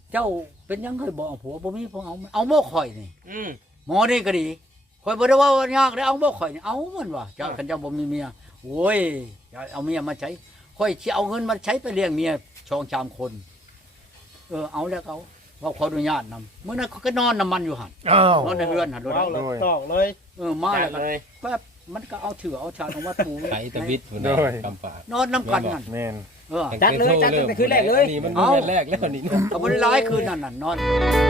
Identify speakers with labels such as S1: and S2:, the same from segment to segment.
S1: เจ้าเป็นยังเคยบอกผัวบ่มีพวกเอาบ่ข่อยนี่หมอนี่ก็ดีข่อยบ่ได้ว่ายากได้เอาบ่ข่อยนี่เอามันว่าเจ้าคันเจ้าบ่มีเมียโอ้ยอย่าเอาเมียมาใช้ข่อยสิเอาเงินมาใช้ไปเลี้ยงเมีย2-3คนเอาแล้วเอาว่าขออนุญาตนำมื้อนั้นเขาก็นอนน้ำมันอยู่หั่นนอนในเรือนหั่นโดยตอกเลยมาแล้วก็แป๊บมันก็เอาเถือเอาชาออกมาถู
S2: ไถตะวิดพุ่นน่ะกำปาก
S1: นอนน้ำกันนั่น
S3: แม่น
S4: จัดเลยจัดตั้งแต่คืนแรกเลย
S2: นี่มันแรกแล้วนี่
S1: ก็บ่ได้หลายคืนนั่นน่ะนอน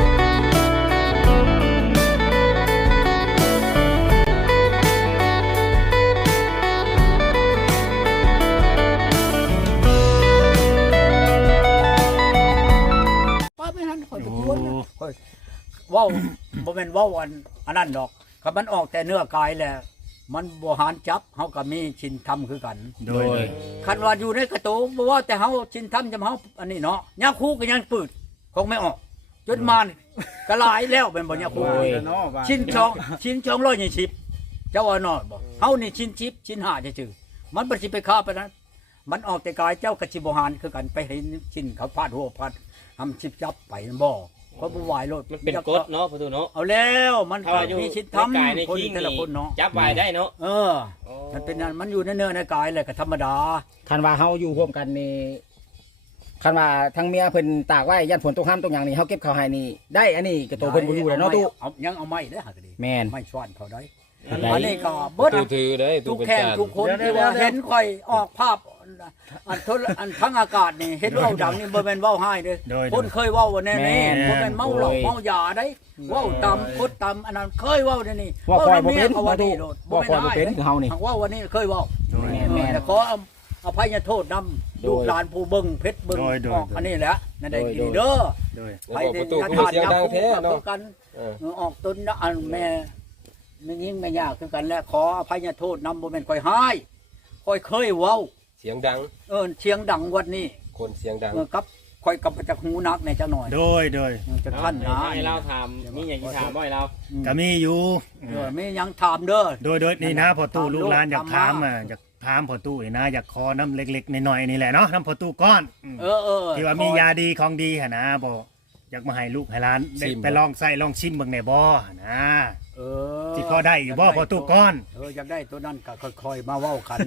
S1: ว้าวบ่แม่นว้าวอันนั้นดอกคันมันออกแต่เนื้อกายแหละมันบ่หารจับเฮาก็มีชินธรรมคือกัน
S3: โดย
S1: คันว่าอยู่ในกระโตบ่ว่าแต่เฮาชินธรรมจำเฮาอันนี้เนาะยาคูก็ยังปืดคงไม่ออกจนมานก็หลายแล้วเป็นบ่ยาคูชิน220เจ้าว่าน้อยบ่เฮานี่ชิน10ชิน5ซื่อๆมันบ่สิไปฆ่าไปนั้นมันออกแต่กายเจ้าก็สิบ่หารคือกันไปเห็นชินเขาพาดหัวพาดทำชิบจับไปบ่เพราะบ่ไหวโลด
S4: มันเป็นกฎเนาะประตูเนาะ
S1: เอาแล้วมันก็มีชิดทำคนแต่ละคนเนาะ
S4: จับไว้ได้เนาะ
S1: มันเป็นนั่นมันอยู่ในเนื้อในกายเลยก็ธรรมดา
S4: คันว่าเฮาอยู่ร่วมกันนี่คันว่าทั้งเมียเพิ่นตากไว้ยันฝนตกห้ามตกหยังนี่เฮาเก็บข้าวให้นี่ได้อันนี้ก็ตัวเพิ่นบ่อยู่แล้วเนาะตู้
S1: ยังเอาไม้ได้หาก็ดี
S4: แม่น
S1: ไม่ช้อนเขาได้อันนี้ก็เบิด
S2: ถือได้
S1: ทุกแข่งทุกคนที่ว่าเห็นค่อยออกภาพอันทั้งอากาศนี่เห็นเว้าดังนี่บ่แม่นเว้าให้เด้อคนเคยเว้าว่าแน่นี่บ่แม่นเมาเหล้าเมายาได้เว้าตามกดตามอันนั้นเคยเว้านี่
S4: ว่าคอยบ่เป็นว่าตู้ว่าคอยบ่เป็นคือเฮานี่
S1: ว่าวันนี้เคยเว้าแต่ขออภัยโทษนำลูกหลานผู้เบิ่งเพชรเบิ่งออกอันนี้แหละนั่นได้ดีเด้อ
S2: ไปประตูคือเสียงดังแท้เนาะ
S1: กันออกตนอันแม่ยิ่งไม่ยากคือกันและขออภัยโทษนำบ่แม่นค่อยหายค่อยเคยเว้า
S2: เสียงดัง
S1: เสียงดังวันนี้
S2: คนเสียงดัง
S1: กับค่อยกับจักหูนักในจักหน่อย
S3: โดย
S1: จะขั้นนะ
S4: ให้เราถามมีหยังสิถามบ่ให้เรา
S3: ก็มีอยู่
S1: มีหยังถามเด้อ
S3: โดยนี่นะพ่อตู้ลูกหลานอยากถามอยากถามพ่อตู้นี่นะอยากขอน้ำเล็กๆน้อยๆนี่แหละเนาะน้ำพ่อตู้ก้อนที่ว่ามียาดีของดีหั่นนะบ่อยากมาให้ลูกให้หลานไปลองใส่ลองชิมเบิ่งได้บ่นะที่พอได้อยู่บ่พอตู้ก้อน
S1: อยากได้ตัวนั้นก็ค่อยๆมาเว้ากัน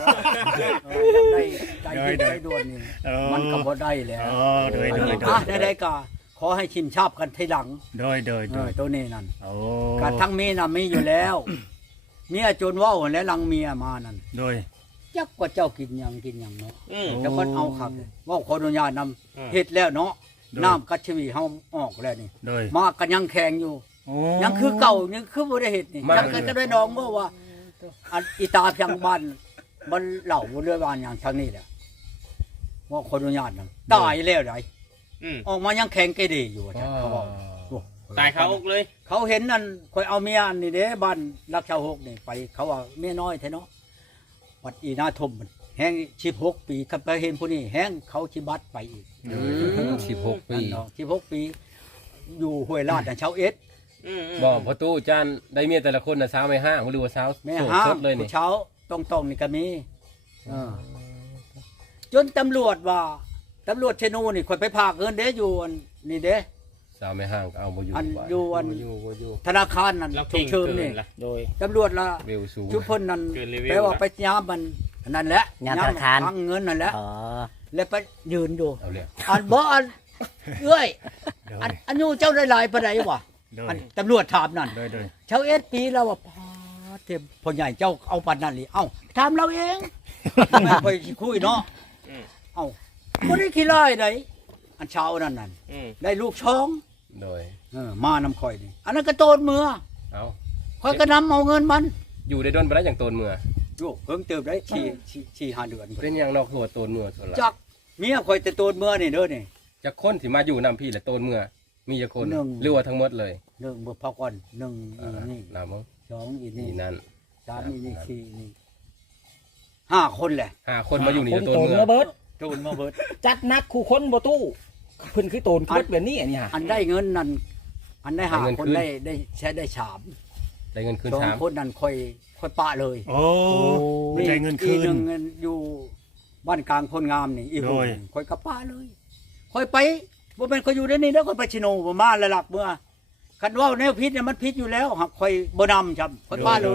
S1: ได้ด่วนนี่มันก็บ่ได้แล้ว
S3: โดย
S1: ได้ก็ขอให้ชิมชอบกันทีหลัง
S3: โดย
S1: ตัวนี้นั่นก็ทั้งมีน่ะมีอยู่แล้วเมียจนเว้าแล้วลังเมียมานั่น
S3: โดย
S1: จักว่าเจ้ากินหยังเนาะแต่มันเอาครับเว้าขออนุญาตนำเฮ็ดแล้วเนาะน้ำกัจฉวีเฮาออกแล้วนี่มากันยังแข็งอยู่ยังคือเก่ายังคือบ่ได้เฮ็ดนี่จักกันก็ได้น้องบ่ว่าอันอีตาเพียงบ้านมันเหล่าเรือบ้านอย่างทางนี้แหละว่าคนอนุญาตนำตายแล้วได้ออกมายังแข็งเกดีอยู่อาจารย์เขาบอก
S4: ตายเขาอกเลย
S1: เขาเห็นนั่นคอยเอาเมียนี่เด้บ้านรักชาวหกนี่ไปเขาว่าเมียน้อยแท้เนาะวัดอีนาทมแห้ง16ปีคันไปเห็นผู้นี้แห้งเขาชิบัดไปอีก
S2: 16ปี
S1: 16ปีอยู่ห้วยลาดชาวเอส
S2: บอกพ่อตู้จานได้เมียแต่ละคนน่ะสาวไม่ห้างหรือว่าสาวสดเลยนี่
S1: เช้าตรงๆนี่ก็มีจนตำรวจว่าตำรวจเชนูนี่คนไปพากเงินเด้อยู่นี่เด้
S2: สาวไม่ห้างเอาบ่อยู่
S1: อยู่ธนาคารนั่นฉุกเฉินนี่
S4: โดย
S1: ตำรวจละชุดเพิ่นนั่นแปลว่าไปย้ำมันนั่นแหละ
S4: ย้ำธนาคาร
S1: ทางเงินนั่นแหละแล้วไปยืนอยู่อันบ่อันเอ้ยอันอยู่เจ้าได้หลายปานใดวะตำรวจถามนั่นชาวเอสปีแล้วว่าเทพพ่อใหญ่เจ้าเอาปันนั่นหรือเอ้าถามเราเองไม่ค่อยคุยเนาะเอ้าบ่ได้ขี้ไล่ไดอันเช้านั่นได้ลูกช้อง
S2: โดย
S1: มานำข่อยนี่อันนั้นก็โตนเมือ
S2: เอา
S1: ข่อยก็นำเอาเงินมัน
S2: อยู่ได้ดนบ่ได้อย่างโตนเมือ
S1: โยเพิ่งเติบได้4-5 เดือน
S2: เป็นอย่างนอกหัวโตนเมือส่วนละ
S1: จักเมียข่อยแต่โตนเมือนี่เด้อนี่
S2: จักคนสิมาอยู่นำพี่และโตนเมือมีจักคนหรือว่าทั้งหมดเลย
S1: 1บ่พอก่อน1นี่
S2: นำ
S1: 2อีนี่
S2: นั่น
S1: 3อีนี่4นี่5คนแหละ
S2: 5คนมาอยู่นี่โตนเมือ
S4: เบิด
S1: โตนมาเบิด
S4: จัดนักคู่คนบ่ตู้เพิ่นคือโตนคือแบบนี้อันนี้ฮะ
S1: อันได้เงินนั่นอันได้5คนได้ใช้ได้3
S2: ได้เงินคืน
S1: 2คนนั่นค่อยปะเลย
S3: โอ้ได้เงินคืน
S1: อีนึงอยู่บ้านกลางพลงามนี่อีกคนค่อยกระปะเลยค่อยไปบ่แม่นเขาอยู่ในนี้แล้วก็ไปชิโนบ่มาละหลักเมื่อคันว่าแนวพิษเนี่ยมันพิษอยู่แล้วหักข่อยบ่นำครับข่อยมาเลย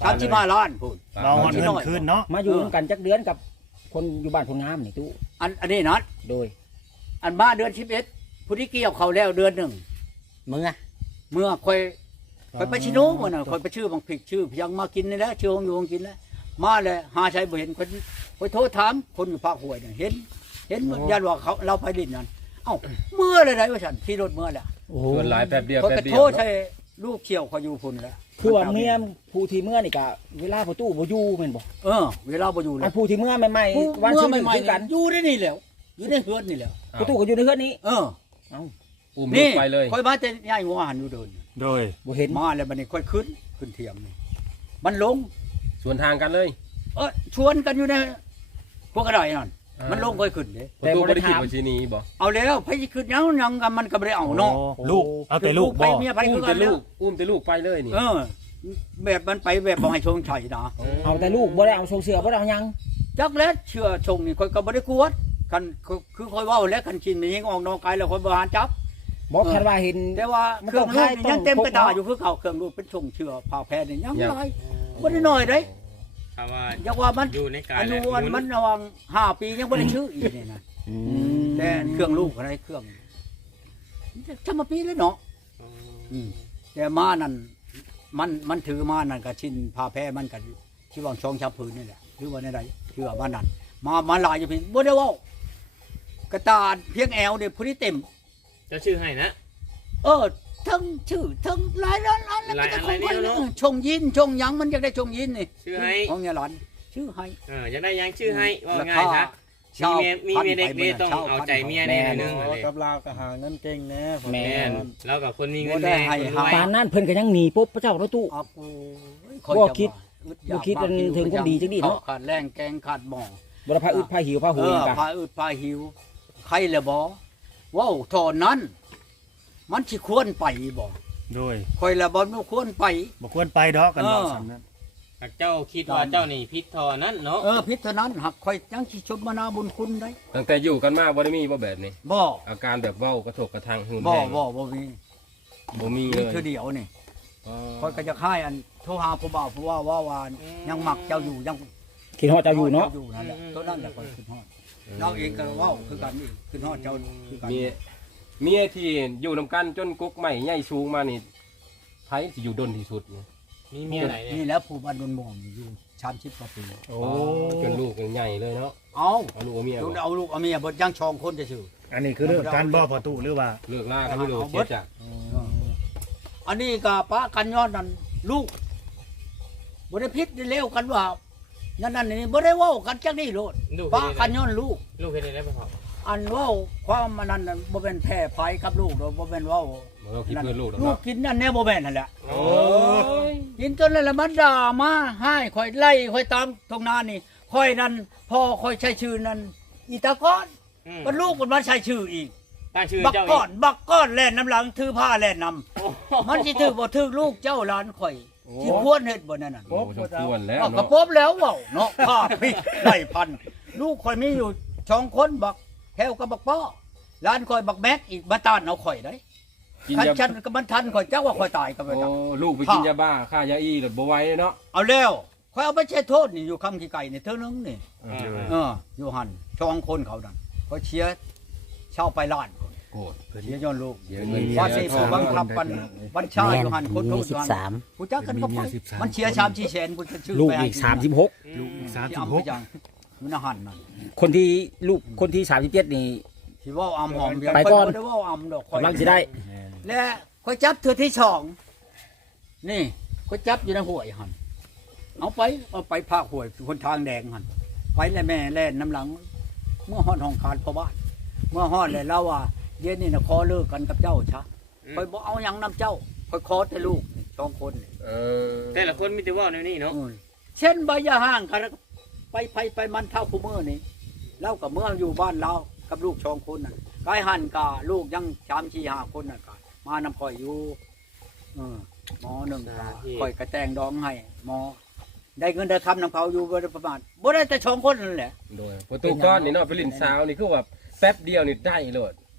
S1: 35ล้านพุ่น
S3: เราฮอดเงินคืนเนาะ
S4: มาอยู่นำกันจักเดือนกับคนอยู่บ้านคนงามนี่ตู้
S1: อันนี้นัด
S4: โดย
S1: อันมาเดือน11ผู้ที่เกี่ยวเขาแล้วเดือนหนึ่ง
S5: มึงอะ
S1: เมื่อข่อยไปชิโนมื้อน่ะข่อยไปชื่อบางพริกชื่อเพียงมากินนี่แหละชื่อของอยู่ของกินแล้วมาเลยหาใช้บ่เห็นข่อยโทรถามคนอยู่ภาคห้วยน่ะเห็นยันว่าเขาเราไปดินนั่นเอ้าเมื่อเลยได้ว่าฉันที่รถเมื่อแหละ
S2: ส่วนหลายแป๊บเดียว
S1: ข่อย
S2: แป๊
S1: ก็
S2: บเดีย
S1: โทร
S2: ว
S1: ใช้ลูกเขี่ยวเขาอยู่พุ่นแล้ว
S4: คือว่าเมียผู้ที่เมื่อนี่ก็เวลาประตูบ่อยู่แม่นบ่
S1: เวลาบ่อยู่เล
S4: อั
S1: ย
S4: นผู้ที่เมื่อใหม่ๆวันชื่อหนึ่งคือกัน
S1: อยู่ได้นี่แล้วอยู่ในเฮือนนี่แล้ว
S4: ประตูก็อยู่ในเฮือนนี้
S2: อุ้มลู
S1: นี่
S2: กไปเลย
S1: ค่อยมาแต่ย่ายหัวหันอยู่เดิน
S3: โดย
S4: บ่เห็น
S1: มาแล้วบัดนี้ค่อยขึ้นเทียมนี่มันลง
S2: ส่วนทางกันเลย
S1: ชวนกันอยู่ในพวกกระไดนั่นมันลงค่อยขึ้นเด้
S2: ประตูบ่ได้คิดว่าสิหนีบ่
S1: เอาแล้วไผสิขึ้นยังกับมันก็บ่ได้เอาเนาะ
S3: ลูกเอาแต่ลูก
S1: ไป
S3: บ่
S1: เมียไป
S2: อุ้
S1: คื
S2: ม
S1: อกั
S2: แต่
S1: นแล้
S2: ลู
S1: ว
S2: กอุ้มแต่ลูกไปเลยนี่
S1: แบบมันไปแบบบ่ให้ชงชัยนะ
S4: เอาแต่ลูกบ่ได้เอาทรงเสือบ่ได้เอาหยัง
S1: จักแล้วเชื่อชงนี่ค่อยก็บ่ได้กวดคันคือค่อยเว้าแล้วคันกินนี่ยิงออกนอกกายแล้วค่อยบ่หาจับ
S4: บอกคันว่าเห็น
S1: แต่ว่า
S4: มัน
S1: เครื่อง
S4: ต้อง
S1: รูป
S4: ให้
S1: นี่ยังเต็ม
S4: ต้อง
S1: กระดาษ
S4: พก
S1: อยู่คือเก่าเครื่องรูปเป็นชงเชื่อผ่าแพทย์นี่ยังหลายบ่ได้น้อยเด้
S5: คำว่า
S1: อยากว่ามัน
S5: อยู่ในกาย
S1: อนุวันมันระวัง5 ปียังบ่ได้ชื่ออีกนี่นะแต่เครื่องรูปอะไรเครื่องจะมาปีแล้วเนาะแต่มานั่นมันถือมานั่นก็ชินผ่าแพทย์มันก็ที่วางช่องชับพื้นนี่แหละหรือว่าในใดเชื่อมานั่นมาหลายอยู่พี่บ่ได้เว้ากระตาเพียงแอวเนี่ยผู้ที่เต็ม
S5: เจ้าชื่อให้นะ
S1: ทั้งชื่อทั้งหลายแล้ว
S5: หลายอันหลายแนวเนอะ
S1: ชงยินชงหยังมันอยากได้ชงยินนี่
S5: ชื่อให้
S1: ของเนี่ยหลานชื่อให้
S5: อยากได้ยังชื่อให้ว่าง่ายซะมีเมียเด็กนี่ต้องเอาใจเมียแน่นึงอะไร
S6: กับเราก็หาเงินเก่งแน่
S5: แม่นแล้วกับคนมีเงินแน่คนรวย
S4: ปานนั้นเพิ่นก็ยังหนีปุ๊บพระเจ้าประตู
S1: ครับ
S4: บ่คิดบ่คิดเป็นถึงคนดีจังดีเนาะ
S1: ขาดแรงแกงขาดหม้อ
S4: บ่ได้พาอึดพาหิวพาหูหยังกะ
S1: พาอึดพาหิวใครละบ่ว้าวตอนนั้น มันสิควรไปบ่
S3: โดย
S1: คอยละบ่มันควรไป
S3: บ่ควรไปดอกกันเนาะสำนั้น
S5: หากเจ้าคิดว่าเจ้านี่พิษทอนั้นเนาะ
S1: พิษเท่านั้นหักคอยยังสิชมมนาบุญคุณได้
S2: ตั้งแต่อยู่กันมาบ่ได้มีบ่แบบนี้
S1: บ่
S2: อาการแบบเว้ากระทบกระทั่งหืน
S1: บ่
S2: แห้ง
S1: บ่มี
S2: บ่มี
S1: มี
S2: เลย
S1: เทื่อเดียวนี่
S2: อ๋อ
S1: คอยก็จะค่ายอันโทรหาผู้บ่าวผู้ว่ายังมักเจ้าอยู่ยัง
S4: คิดฮอดเจ้าอยู่เนาะ
S1: อยู่นั่นแหละตัวนั้นแหละคอยขึ้นฮอดเราเองก็เว้าคือกันนี่ขึ้นฮอดเจ้าคือกัน
S2: เมียที่อยู่นำกันจนกุ๊กใหม่ใหญ่สูงมานี่ไผสิอยู่ดนที่สุดนี่
S5: มีเมียไหน
S1: นี่แหล้วผู้บ้านดอนม่วงอยู่30กว่าปี
S3: โอ้
S2: จนลูกใหญ่เลยเนาะ
S1: เอา
S2: เอาลูกเอาเมียบ่
S1: เอาลูกเอาเมียบ่ยังชองคนจะชื่อ
S3: อันนี้คือเรื่องการบ่พอตู้หรือว่า
S2: เลิกลากันไม่รู้เสียจาก
S1: อันนี้ก็ป้ากันย้อนนั่นลูกบ่ได้พิษได้เลวกันว่านั่นนี่บ่ได้เว้ากันจักนี่โลด
S5: ลูก
S1: ป้ากันย้อนลูก
S5: ลูกเฮ็ดได้บ่ครับ
S1: อันเว้าความมันนั่นน่ะบ่เป็นแพ้ภัยกับลูกดอกบ่เป็นเว้า
S2: เราคิดเพื่อนลูกหรอก
S1: ลูก
S2: เนาะ
S1: กินนั่นแน่บ่แม่นนั่นแหละ
S5: โอ้ย
S1: กินจนนั่นแหละมันด่ามาให้ข่อยไล่ข่อยตามทงนานี่ข่อยนั่นพ่อข่อยใช้ชื่อนั้นอีตาก้อนมันลูกมันมาใช้ชื่ออีก
S5: ตั้งชื่อ
S1: บัก
S5: เจ้า
S1: ก้อนบักก้อนแล่นน้ำหลังถือผ้าแล่นนำมันสิถือบ่ถือลูกเจ้าหลานข่อยที่ควรเฮ็ดบ่นั่นน่ะ
S2: โอ้สมควรแล้ว
S1: เอากระ
S2: เนาะ
S1: ปบแล้วเว้าเนาะผ้าพี่ไล่พันลูกข่อยมีอยู่2คนบักแฮวกับบักป้อหลานข่อยบักแม็กอีกมาต้านเอาข่อยได้
S2: กิน
S1: คัน
S2: ยา
S1: ฉันก็มันทันข่อยเจ้าว่าข่อยตายก็บ่
S2: โอ้
S1: ได้
S2: ลูกไปกินยาบ้าค่ายาอีหรือบ่ไหวเนาะ
S1: เอาแล้วข่อยเอาไปเช็ดโทษนี่อยู่คำขี้ไก่นี่เท่านึงนี่อยู่หัน2คนเขานั่นข่อยเชียร์เช่าไปล้าน
S2: โกรธ
S1: เชียร์ย้อนลูก
S2: เดี๋ยวเงิน
S1: ว่าสิ
S2: เสีย
S1: ผู้บังคับบัญชาอยู่หันคนทุก
S6: สิ
S1: วั
S6: บ
S1: น
S6: สาม
S1: ผู้จักกันก็ไปมันเชียร์ชามชีแสนผู้ชื่อ
S4: ลูก
S1: ไปให้
S4: อีก36
S3: ลูกอีก
S1: ที่อำไปจังมันหันนั่น
S4: คนที่ลูกคนที่37นี่
S1: ที่ว่าอำหอมเดียว
S4: ไปก่อน
S1: ข่ยบ่ได้ว่าอำดอกข่อย
S4: กำลังสิได้
S1: และข่อยจับเธอที่ช่องนี่ข่อยจับอยู่ในห้วยหันเอาไปภาคห้วยคนทางแดงหันไปแล้วแม่แล่นน้ำหลัง เมื่อฮอดห้องคานพ่อบ้านเมื่อฮอดเลยเล่าว่าเย็นนี่นะขอเลิกกันกับเจ้าชะข่อยบ่เอาหยังนํเจ้าข่อยขอแต่ลูกนี่สองคนนี่
S2: เออ
S5: แต่ละคนมีแต่ว่าแนวนี้เนาะ
S1: เช่นใบยาห้างกันไปมันเท่าผู้มือนี่เล่ากับเมื่ออยู่บ้านเรากับลูกสองคนน่ะกายหันกาลูกยัง3-4-5คนน่ะกมานำข่อยอยู่หมอหนึ่งข่อยกระแตงดองให้หมอได้เงินได้คำนำเขาอยู่ประมาณบ่ได้แต่2คนนั่นแหละ
S2: โดยประตูก้อนนี่เนาะไปลินสาวนี่คือแบบแป๊บเดียวนี่ได้โลด
S5: ไป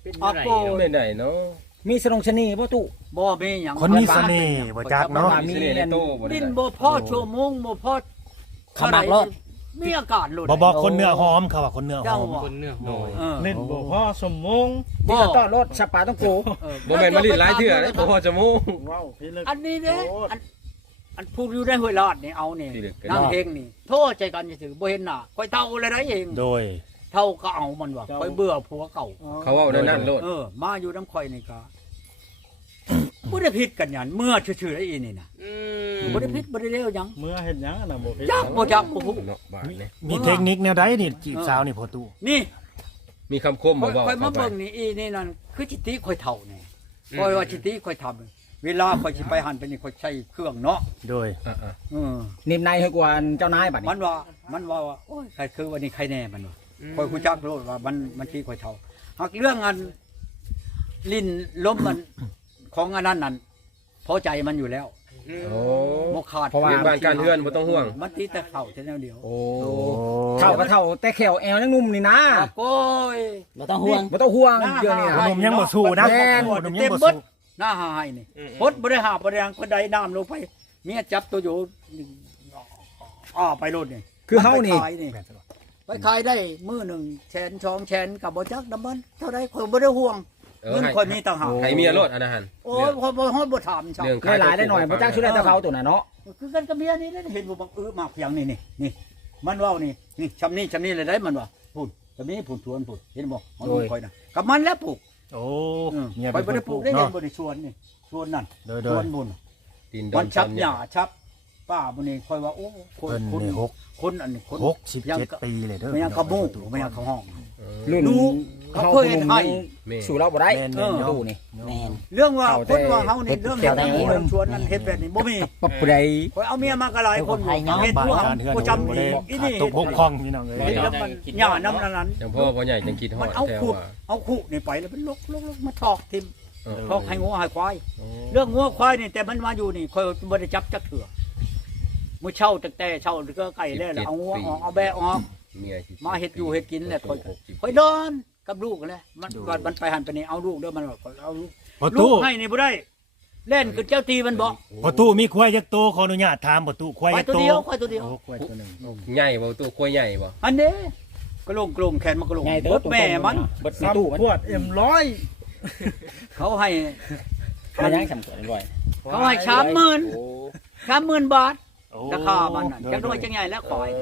S5: เป็น
S1: ออก
S5: ไร
S1: โป้
S2: ไม่ได้เนาะ
S4: มีสนงชะนีบ่ตู้
S1: บ่มีหยัง
S3: คนมีเสน่ห์บ่จักเนาะ
S2: มีเสน่ห์ในโต้บ่ได้
S1: ดินบ่พอชั่วโมงบ่พอ
S4: ขมักรถ
S1: มีอากาศหลุด
S3: บ่บอกคนเนื้อหอมเขาว่าคนเนื้อห
S1: เจ้า
S3: อม
S1: ว่า
S5: คนเนื้อหอย
S1: เออ
S6: เล่นบ่พ่อสมมง
S1: บ่
S4: ที่ต้อนรถสปาต้องโก
S2: บ่แม่นมาลิ้นหลายเทื่อเด้บ่พอจะมู
S6: ว้าวพี่ลึก
S1: อันนี้เด้อันพูดอยู่ได้ห้วยลาดนี่เอานี่
S2: ที่ลึกกัน
S1: นั่งเฮงนี่โทษใจกันซื่อๆบ่เห็นหน้าค่อยเท่าเลยได้เอง
S3: โดย
S1: เท่าก็เอามันว่ะค่อยเบื่อผัวเก่า
S2: เขาเว้านั่นโลด
S1: มาอยู่น้ำข่อยนี่ก็บ่ได้ผิดกันหยังเมื่อชื่อๆได้อีนี่น่ะ
S5: อื
S1: บ่ได้ผิดบ่ได้เลวหยัง
S6: เมื่อเห็นยังน่ะบ่พี่
S1: จักบ่จักบ่ฮู้
S2: เนาะบาดนี่
S3: มีเทคนิคแนวใดนี่จีบสาวนี่พอตู้
S1: นี่
S2: มีคำคมบ่เว้า
S1: ค่อยมา
S2: เข้าไป
S1: เบิ่งนี่อีนี่นั่นคือจิตติค่อยเท่านี่ค่อยว่าจิตติค่อยทำเวลาค่อยสิไปหันไปนี่ค่อยใช้เครื่องเนาะ
S3: โดย
S2: อ่ะ
S4: นิ่มในให้กว่าเจ้านายบัดนี้
S1: มันว่าโอ้ยใครคือวันนี้ใครแน่มันว่าค่อยฮู้จักโลดว่ามันที่ค่อยเท่าหากเรื่องอันลิ้นล้มมันของอันนั้นนั่นพอใจมันอยู่แล้ว
S2: ๆโอ้
S1: บ่ขาด
S2: เรื่องบ้านการเฮือนบ่ต้องห่วง
S1: มันตีแต่เข่าแต่แนวเดียว
S2: โอ้
S4: เท่าก็เท่าแต่แขวแอวยังนุ่มนี่นะ
S1: โอ้ย
S4: บ่ต้องห่วงบ่ต้องห่วงเดี๋ยวนี้นะ
S3: หนุ่มยังบ่สู้นะ
S1: แม่น
S3: หนุ่มยั
S1: เต็
S3: ง
S1: ม
S3: บ่
S1: เบิด
S3: สู้
S1: หน้าหายนี่พดบ่ได้หาบ่ได้หยังคนใดน้ำลงไปเมียจับตัวอยู่ไปโลดนี่
S4: คือเฮานี่
S1: ไปขายไปขายได้มื้อหนึงแสน2แสนก็บ่จักดำมันเท่าใดข่อยบ่ได้ห่วง เงินค่อยมีต่างหาก
S2: ให้เมียโลดอันนั้นหั่น
S1: โอ้ยข่อยบ่ฮอดบ่ถามชาว
S2: เรื่อง
S4: ได้หลายได้หน่อยบ่จักชื่อได้แต่เขาตัวน่ะเนาะ
S1: คือกันกับเมียนี่เห็นบ่บังมากเพียงนี่มันเว้านี่ชำนี้เลยได้มันว่าพูดก็มีพูดชวนพูดเห็นบ่เอาลูกข่อยน่ะกับมันแล้วปลูก
S3: โอ้
S1: เมียบ่ได้ปลูกได้เห็นบ่ได้ชวนนี่ชวนนั่น
S3: โดย
S1: ชวนบุญ
S2: ดินด
S1: มั
S2: อน น
S1: ชับหญ้าชับป้าบ่นี่ค่อยว่าโอ้คน
S3: เพิ่นนี่
S1: คนอันนี้คน
S3: 67ปีเลยเด้อ
S1: ไม่ยังกระมูกไม่ยังกระห้อง
S4: รุ่น
S1: ดูเขาเคยเห็นให้
S2: แม่
S4: สู่เราบ่ได้
S3: แม่น
S4: ตู้นี่
S7: แม่น
S1: เรื่องว่า
S4: เขา
S1: คนว่า
S4: แต่
S1: เฮานี่เรื่องเฮ็ดให้เรื่องชวนนั่นเฮ็ดแบบนี้บ่มี
S4: ปับผู้ใด
S1: ข่อยเอาเมียมาก็หลายคนเฮ็ด
S3: บ้าน
S1: ทั่ว
S3: การเฮือน
S1: บ่จำ
S3: บ่
S1: อี
S3: ได้
S1: กอีนี่
S3: ตกบกพร่องพี่น้องเอ้
S1: เฮ็
S3: ย
S1: ดแล้วมันหญ้าน้ำนั้น
S2: จังพ่อพ่อใหญ่จังคิดฮอ
S1: มั
S2: ด
S1: นเอา
S2: แต่
S1: ขุด
S2: ว่า
S1: เอาขุนี่ไปแล้วเป็นลกมาทอกทิ่ม
S2: เออ
S1: ทอกให้งัวให้ควายเรื่องงัวควายนี่แต่มันมาอยู่นี่ข่อยบ่ได้จับจักเถื่อมื้อเช้าตั้งแต่เช้าก็ไก่แล้วเอางัวออกเอาแบะออก
S2: เมียสิ
S1: มาเฮ็ดอยู่เฮ็ดกินแหละข่อยนอนกับลูกแหละมันไปหันไปนี่เอาลูกเด้อมันว่าเอาลูก
S3: พอ
S1: ลู
S3: ตู้
S1: กให้นี่บ่ได้เล่นกับเจ้าตีมันบ่
S3: พอตู้มีควายจักโตขออนุญาตถามพอตู้ควาย
S1: ควา
S3: จั
S1: ย
S3: ก
S1: ตัว
S3: โต
S1: เดียวควายตัวเดียว
S3: โอ้ควายตัวหนึง
S2: ใหญ่บ่ตัวกล้วยใหญ่บ่
S1: อันนี้กระโลงแขนมันกระโลง
S4: ไง
S1: บดแม่มัน
S4: เบิดในตู้มัน
S6: ขวดเอ็มร้อย
S1: เขาให้
S4: มายังสำตัวร้อย
S1: เขาให้30,000 บาท
S3: โอ้
S1: ราคามันน่ะจักน้อยจังใหญ่แล้วขาย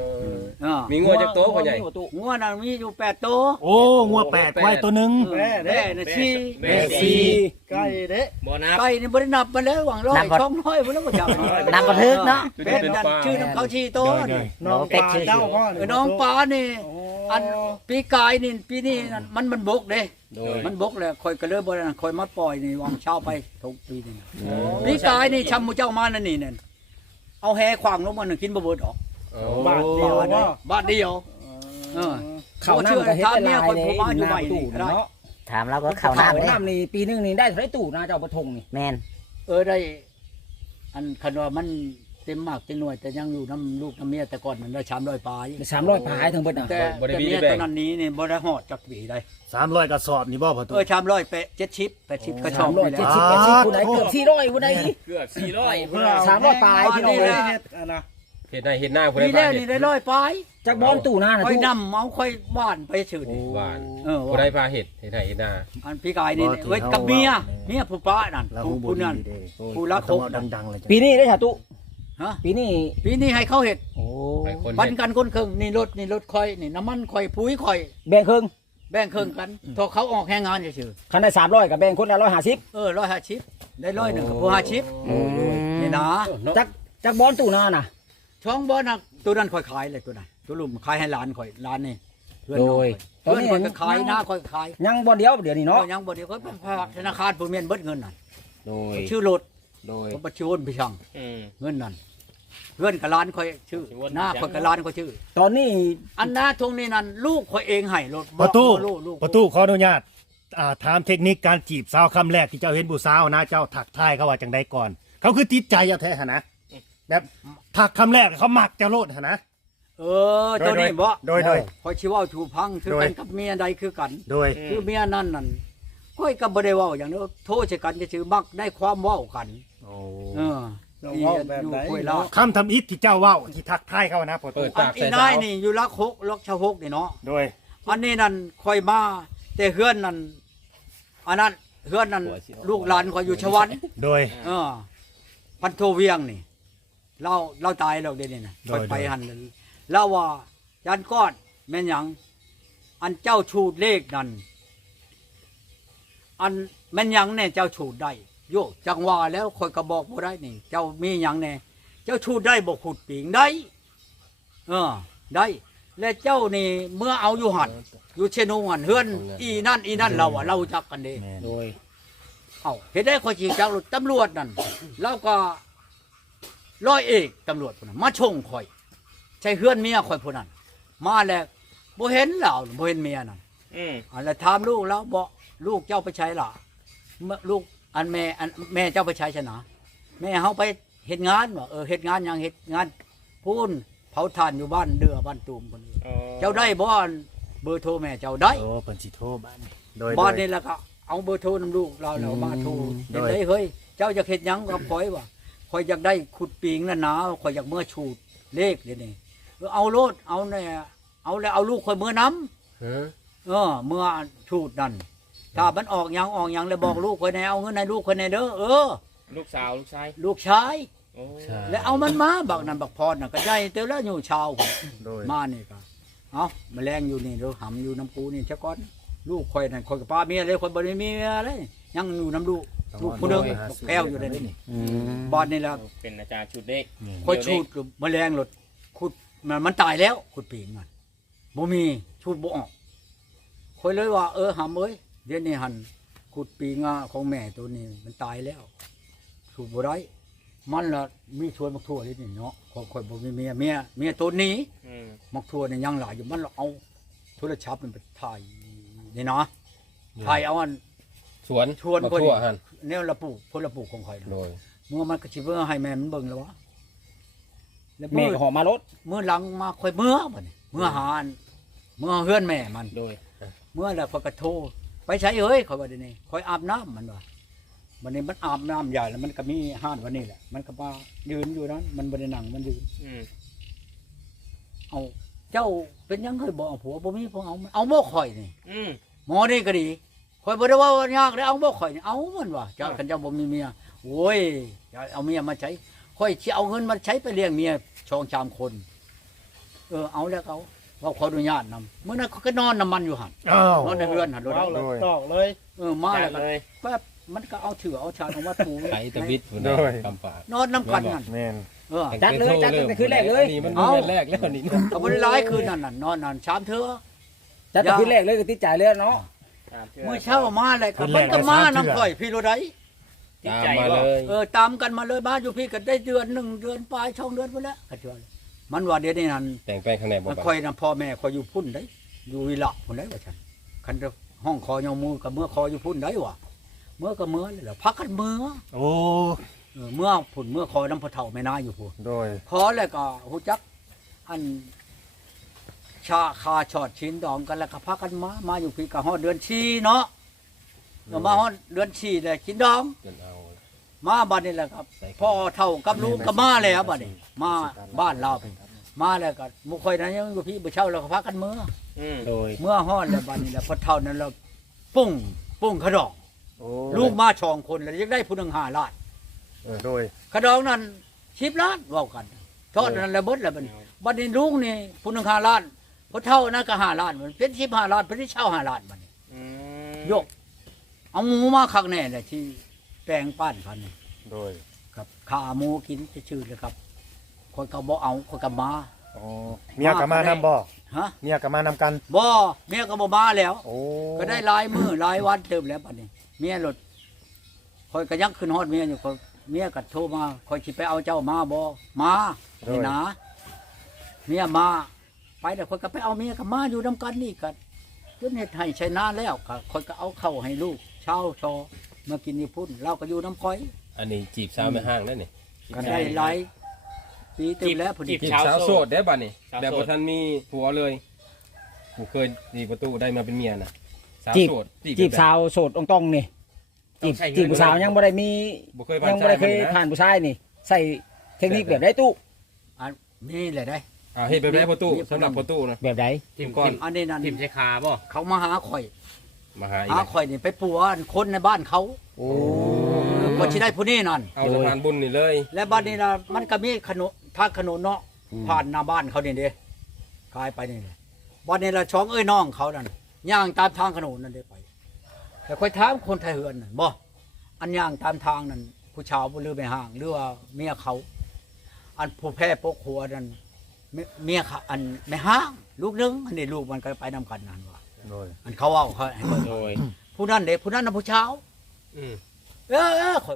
S2: มีงัวจักโตพ่อใหญ่
S1: งัวน่ะมีอยู่8ตัว
S3: โอ้งัวแปดควายตัวหนึง
S1: แม่น่ะสี่
S5: แม่
S4: สี่
S6: ไก่เด้
S5: บ่นับ
S1: ไก่นี่บ่ได้นับมาแล้วหวังร้อย200บ่แล้วบ่จับ
S7: นำบันทึกเนาะ
S1: เป็นนั่นชื่อน้ำเขาชีโต
S3: โดย
S1: นี่
S6: น้องปลาเจ้าพ่อ
S1: น้องปลานี่อันปีกายนี่ปีนี้นั่นมันบกเด้
S4: โดย
S1: มันบกเลยคอยก็เลยบ่ได้นั่นคอยมาปล่อยนี่วางเช้าไปทุกปีนี่นะปีกายนี่ชำหมูเจ้ามานั่นนี่นั่นเอาแหขวางลงมาน่ะกินบ่เบิดออก
S6: บาทเดียวว่า
S1: บาทเดียวเออ
S4: ข้าวน้ำก็เฮ็ดได้หลายในตู้เนาะ
S7: ถามเราก็เข้า
S4: ข้าว
S7: น้ำเลย
S4: น้ำนี่ปีนึงนี่ได้เท่าไหร่ตู้นะเจ้าปฐงนี่
S7: แม่น
S1: ได้ อันคันว่ามันเต็มมากเต็มหน่วยแต่ยังอยู่น้ำลูกน้ำเมียแต่ก่อนมันได้300ปลาย
S4: ได้300ปลายทั้งเบิดน่ะ
S1: แต่เมียตอนนั้นนี้นี่บ่ได้ฮอดจักปีได้
S3: 300กระสอบนี่บ่พอตู้
S1: 300ไป70ก็ชอบนี่แหละ
S4: 370ผู้ใดเกือบ400ผู้ใด
S5: เกือบ400พุ่น
S4: 300ปลายพี่น้องเลย
S6: เฮ็ดอันนะ
S2: เฮ็ดได้เฮ็ดหน้าผู้ใด
S1: นี่
S2: บ้า
S1: แล้ว
S2: น
S1: นี่
S2: เฮ็
S1: ได้
S2: ด
S1: 100ปลาย
S4: จากบอลตู้หน้าน่ะ
S1: ค่อย
S4: ตู้
S1: นำเมาค่อยบ้านไปชื่อนี่
S2: หวาน
S1: เออ
S2: ผู้ใดพาเฮ็ดเฮ็ดให้เฮ็ดหน้า
S1: อันพี่กายนี่เว้ยกับเมียผู้ป้านั่น
S3: เรา
S1: ผู้
S3: ฮู้บ่
S1: ผู้
S3: ดี
S1: นั่น
S3: เด้
S1: ผู้รัก
S3: เขา
S1: เขา
S3: ดังๆเลยจ้ะ
S4: ปีนี้ได้ชาตุ
S1: ฮะ
S4: ปีนี้
S1: ปีนี้ให้เขาเฮ็ด
S4: โอ้
S2: ไปคน
S1: ปัน
S2: เฮ็ด
S1: กันคนครึ่งนี่รถค่อยนี่น้ำมันค่อยปุ๋ยค่อย
S4: แบ่งครึ่ง
S1: แบ่งครึ่งกันทอเขาออกแรงงานซื่อ
S4: คันได้300กับแบ่งคนละ150
S1: 150ได้100นึงกับผู้50นี่นะ
S4: จากบอลตู้หน้าน่ะ
S1: ช่องบ่น่ะตัวนั้นค่อยขายเลยตัวนั้นตัวลุมขายให้หลานค่อยหลานนี่เพื่อน
S4: โด
S1: น้อง
S4: ย
S1: เพื่อนค่อยก็ขายหน้าค่อยขาย
S4: ยังบอลเดียวเดี๋ยวนี้เนาะ
S1: ยังบ่เดี๋ยวเขาไปฝากธนาคารผู้เมียนเบิดเงินน่ะ
S4: โดย
S1: ชื่อรถ
S4: โดย
S1: เขาบ่ชื่อวนพี่ช่าง
S5: อืม
S1: เงินนั่นเพื่อนกับร้านคอยชื่อ
S5: ชื่อว่า
S1: หน้าคอยกับร้านคอยชื่อ
S4: ตอนนี้
S1: อันหน้าทงนี่นั่นลูกคอยเองให้รถ
S3: ประตู
S1: ลูก
S3: ประตูขออนุญาตถามเทคนิคการจีบสาวคำแรกที่เจ้าเห็นผู้สาวนะเจ้าถักทายเขาว่าจังใดก่อน เขาคือติดใจเอาแท้หนนะแบบถักคำแรกเขามักจะโลดหนนะ
S1: ตัวนี้บ่
S3: โดย
S1: คอยชิเว่าถูพังคือ
S3: โดย
S1: กันกับเมียใดคือกัน
S3: โดย
S1: คือเมียนั่นนั่นค่อยก็บ่ได้เว้าอย่างนี้โทษใส่กันจะชื่อมักได้ความเว้ากัน
S3: โอ้
S1: เออ
S6: เราเว้าแบบไหน
S1: อยู่ห้วยลาด
S3: คำทำอิฐที่เจ้าเว้าที่ทักทายเขานะพ่อ
S2: เปิ
S3: ตู้
S2: ด
S1: อันอีนายนี่อยู่ลัก6ลักชาว6นี่เนาะ
S3: โดย
S1: อันนี้นั่นค่อยมาแต่เฮือนนั่นอันนั้นเฮือนนั่นลูกหลานค่อยอยู่ชวัน
S3: โดย
S1: พันโทเวียงนี่เราตายแล้วเดี๋ยวนี้นะ
S3: โด
S1: ค่อย ยไปหันเล่าว่ายันก้อนแม่นหยังอันเจ้าชูดเลขนั่นอันแม่นหยังเนี่ยเจ้าชูดได้โยกจังว่าแล้วค่อยก็บอกบ่ได้นี่ เจ้ามีหยังแน่เจ้าชูดได้บ่ขุดปิงได้ได้ และเจ้านี่เมื่อเอาอยู่หันอยู่เชนูหันเฮือนอีนั่นเราอะเราจักกันเด้
S3: แม่น
S4: โดย
S1: เอาเห็นได้คนจีจักรถตำรวจนั่นเราก็ร้อยเอกตำรวจคนนั้นมาชงข่อยใช่เฮือนเมียข่อยคนนั้นมาแล้วบ่เห็นเราบ่เห็นเมียนั่นแล้วถามลูกแล้วบอกลูกเจ้าไปใช้ล่ะเมื่อลูกอันแม่เจ้าไปใช้ชนะแม่เฮาไปเฮ็ดงานบ่เฮ็ดงานหยังเฮ็ดงานพูนเผาถ่านอยู่บ้านเดือบ้านตูมคนนี้เจ้าได้บ่เบอร์โทรแม่เจ้าได้
S3: โอ้เพิ่นสิโทรบ้านนี่โดย
S1: บ้านนี่แหละก็เอาเบอร์โทรน้ำลูกเราแล้วมาโทรเห็นได้เฮ้ยเจ้าจะเฮ็ดหยังกับข่อยวะข่อยอยากได้ขุดปิงนั่นนะข่อยอยากเมื่อชูดเลขเดี๋ยวนี้เอาโลดเอาเนี่ยเอาแล้วเอาลูกข่อยเมื่อน้ำเมื่อชูดนั่นถ้ามันออกหยังแล้วบอกลูกข่อยในเอาเงินในลูกข่อยในเด้อ
S5: ลูกสาวลูกชาย
S1: ลูกชายแล้วเอามันมาบักนั่นบักพรน่ะก็ได้เตอแล้วอยู่ชาว
S3: โดย
S1: มานี่ก็เอาแมลงอยู่นี่เด้อหำอยู่น้ำปูนี่เจ้าก้อนลูกข่อยนั่นข่อยกับป้าเมียเลยข่อยบ่ได้มีเมียเลยยังอยู่น้ำลูกลูกผู้เดิมแก้วอยู่ได้นี่บ้านนี่ละ
S5: เป็นอาจารย์ชุดเด็ก
S1: ข่อยชูดแมลงหลดขุดมันตายแล้วขุดปีงมันบ่มีชูดบ่ออกข่อยเลยว่าหำเอ้ยเดี๋ยวนี้หันขุดปีงของแม่ตัวนี้มันตายแล้วชูดบ่ได้มันละมีชวนมักทั่วนี่เนาะข่อยบ่มีเมียตัวนี้มักทั่วนี่ยังหลายอยู่มันเราเอาโทรศัพท์มันไปถ่ายนี่เนาะถ่ายเอาอัน
S2: สวน
S1: ชวน
S2: มา
S1: คน
S2: ทั่วหั่น
S1: แนวละปลูกพลปลูกของข่อยนะ
S2: โดย
S1: เมื่อมันก็สิเมื่อให้แม่มันเบิ่งแล้ววะแล้ว
S4: แม่
S1: เมื่อ
S4: ก็หอมมารถ
S1: เมื่อหลังมาค่อยเมื่อบัดนี้เมื่อหาอันเมื่อเฮือนแม่มัน
S5: โดย
S1: เมื่อแล้วข่อยก็โทรไปใช้เอ้ยข่อยว่าเดี๋ยวนี้ข่อยอาบน้ำมันว่าวันนี้มันอาบน้ำใหญ่แล้วมันก็มีห้านวันนี้แหละมันก็มายืนอยู่นั้นมันบ่ได้นั่งมันยืนเอาเจ้าเป็นยังเคยบอกผัวบ่มีผัวเอาบ่ข่อยนี่หมอนี่ก็ดีข่อยบ่ได้ว่ายากได้เอาบ่ข่อยนี่เอามันว่าเจ้าคันเจ้าบ่มีเมียโอ้ยอย่าเอาเมียมาใช้ข่อยสิเอาเงินมาใช้ไปเลี้ยงเมีย2-3คนเอาแล้วเขาว่าขออนุญาตนำเมื่อนั้นเขาก็นอนน้ำมันอยู่หั่น
S3: อ้าวน
S1: อนในเรือนหั่นรถ
S6: เอาเลยตอกเลย
S1: มา
S5: จั
S1: แล้
S5: ด
S1: วก็
S5: เลย
S1: แป๊บมันก็เอาเถือเอาชาเอามาถู
S2: ไถตะบิดพุ่นน่ะกำปาก
S1: นอนน้ำกันนั่น
S3: แม่น
S4: จัดเลยจัดตั้งแต่คืนแรกเลย
S2: นี่มัน
S1: เอา
S2: เดือนแรกแล้วนี่
S1: ก็บ่ได้หลายคืนนั่นน่ะนอนนั่น3เทื่อ
S4: จัดแต่คืนแรกเลยก็ติดใจเลยเนาะ
S1: เมื่อเช้ามาเลยก็มันก็มาน้ำข่อยพี่โรได
S5: ติด
S2: ตาม
S5: ใจ
S2: มา
S5: ว่า
S2: เลย
S1: ตามกันมาเลยบ้านอยู่พี่ก็ได้เดือน1เดือนปลาย2เดือนพุ่นแล้วก็เดือนมันว่าเดี๋ยวนี้นั่น
S2: แต่งแปลงข้างในบ่
S1: มัน
S2: บ่
S1: ค่อยน่ะพ่อแม่ค่อยอยู่พุ่นได้อยู่วิละพุ่นได้ว่าฉันคันจะห้องคอยองมือกับเมื่อคออยู่พุ่นได้ว่ะเมื่อก็เมื่อเลยเหรอพักกันเมื่อ
S3: โอ้
S1: เมื่อพุ่นเมื่อคอยน้ำพะเฒ่าแม่นาอยู่พุ่น
S3: โดย
S1: พอแล้วก็ฮู้จักอันชาคาชอดชิ้นดองกันแล้วก็พักกันมาอยู่พี่ก็ฮอดเดือนชีเนาะมาฮอดเดือนชีเลยชิ้นดอง
S2: จนเอา
S1: มาบัดนี้แหละครับพ่อเท่ากับลูกก็มาแล้วบัดนี้มาบ้านเราเป็นมาแล้วก็มุข่อยนั้นยังอยู่พี่บ่เช่าแล้วก็พักกันเมื่อ
S3: โดย
S1: เมื่อฮอดแล้วบัดนี้แหละพอเท่านั้นเราปุ้งขะดอง
S3: โอ้
S1: ลูกมา2คนแล้วยังได้ผู้หนึง5ล้าน
S3: โดย
S1: ขะดองนั้น10ล้านเว้ากันทอดนั้นแล้วเบิดแล้วบัดนี้ลุงนี่ผู้หนึง5ล้านพอเท่านั้นก็5ล้านมันเป็น15ล้านเป็นที่เช่า5ล้านบัดนี้ยกเอาหมูมาคักแน่เลยที่แปลงป้านพันนี่
S3: โดย
S1: ครับขาหมูกินชื่อเลยครับคนก็บ่เอาคนก็มา
S3: อ๋อเมียก็มานำบ่
S1: ฮะ
S3: เมียก็มานำกัน
S1: บ่เมียก็บ่มาแล้ว
S3: โอ้
S1: ก็ได้หลายมื้อหลายวันเติมแล้วบัดนี้เมียรถคอยก็ยังขึ้นฮอดเมียอยู่คอยเมียก็โทรมาคอยสิไปเอาเจ้ามาบ่มานี่นะเมียมาไปแล้วคอยก็ไปเอาเมียก็มาอยู่นํกันนี่ก็จนเฮ็ดให้ใช้นานแล้วก็คอยก็เอาเข้าวให้ลูกเช้าชอมากินนี่พุ่นเราก็อยู่น้ำคอย
S2: อันนี้จีบสาวไม่ห้างแล้วนี่
S1: ก็ได้หลายปีเติมแล้วพุ่น
S2: จีบสาวโสดได้บัดนี่แบบบ่ทันมีผัวเลยกูเคยจีบประตูได้มาเป็นเมียน่ะสาว
S4: จีบ
S2: โสด
S4: จีบสาวโสดตรงๆนี่จีบผู้สาวยังบ่ได้มี
S2: บ่เคยผ่าน
S4: ยังบ่ได้เคย
S2: ชาย
S4: ผ่านผู้ชายนี่ ใส่เทคนิคแบบได้ตู้
S1: อันนี่แหละได้
S2: เฮ็ดแบบไหนประตู
S1: มี
S2: สำหรับประตูนะ
S4: แบบใด
S5: ทิม
S2: ก่อน
S1: อันนี้นั่น
S5: ทิมใช้ขาบ่
S1: เขามาหาข่อย
S2: มาหาอี
S1: หาก ข่อยนี่ไปปัวคนในบ้านเขา
S4: โอ้
S1: ก็สิได้ผู้นี้นั่น
S2: เอาสะพานบุญนี่เลย
S1: และบ้านนี้นะมันก็มีขนมทางขนมเนาะผ่านหน้าบ้านเขานี่เด้กลายไปนี่เลยบ้านนี้ละช่องเอ้ยน้องเขานั่นย่างตามทางขนมนั่นได้ไป แต่ค่อยถามคนไทยเฮือนน่ะบ่อันย่างตามทางนั่นผู้ชาวบ่ลือไปห้างหรือว่าเมียเขา อันผู้แพ้ปกหัวนั่นเมียเขาอันไม่ห้าง ลูกนึงอันนี้ลูกมันก็ไปนำกันนั่นว่า
S3: โดย
S1: อันเขาเว้าเขาให้เบิ่ง
S5: โดย
S1: ผู้นั้นเด้ผู้นั้นน่ะผู้ชาว
S5: อืม
S1: เออ